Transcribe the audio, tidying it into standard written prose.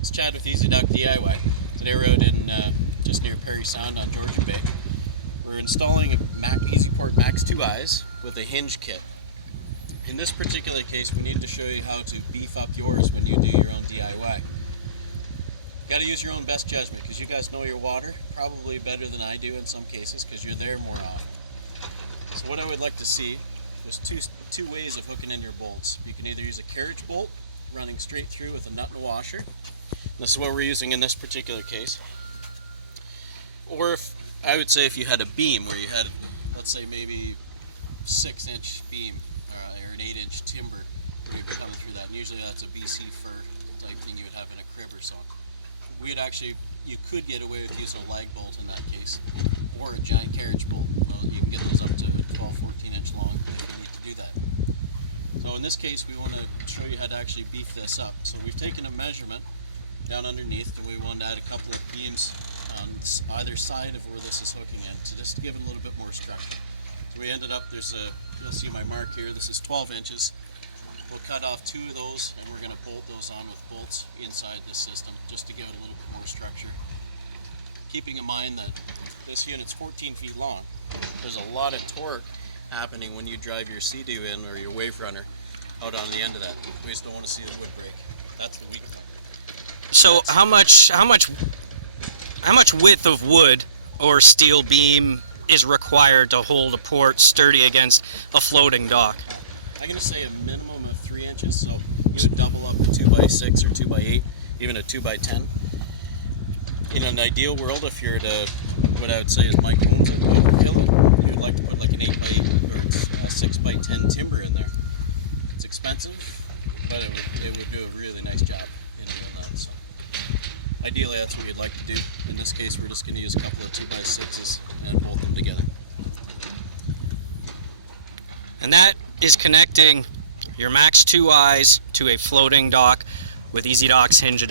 It's Chad with Easy Dock DIY. Today we're out in just near Perry Sound on Georgia Bay. We're installing a EasyPort Max 2 Eyes with a Hinge kit. In this particular case, we need to show you how to beef up yours when you do your own DIY. You got to use your own best judgment because you guys know your water probably better than I do in some cases because you're there more often. So what I would like to see is two ways of hooking in your bolts. You can either use a carriage bolt running straight through with a nut and a washer. This is what we're using in this particular case. Or I would say if you had a beam where you had, let's say maybe 6-inch beam or an 8-inch timber where you'd be coming through that. And usually that's a BC fir type thing you would have in a crib or so. You could get away with using a lag bolt in that case, or a giant carriage bolt. Well, you can get those up to 12-14 inch long if you need to do that. So in this case, we want to show you how to actually beef this up. So we've taken a measurement down underneath, and we wanted to add a couple of beams on either side of where this is hooking in to just give it a little bit more structure. So we ended up, you'll see my mark here, this is 12 inches. We'll cut off 2 of those, and we're going to bolt those on with bolts inside this system just to give it a little bit more structure. Keeping in mind that this unit's 14 feet long, there's a lot of torque happening when you drive your Sea-Doo in or your Wave Runner out on the end of that. We just don't want to see the wood break. That's the weak point. So how much width of wood or steel beam is required to hold a port sturdy against a floating dock? I'm going to say a minimum of 3 inches, so you would double up a 2x6 or 2x8, even a 2x10. In an ideal world, if you're at what I would say is Mike owns it, you would like to put like an 8x8 or a 6x10 timber in there. It's expensive, but it would do a really nice job in doing that. So ideally, that's what you'd like to do. In this case, we're just going to use a couple of 2x6s and bolt them together. And that is connecting your Max 2 Eyes to a floating dock with Easy Dock's Hinge.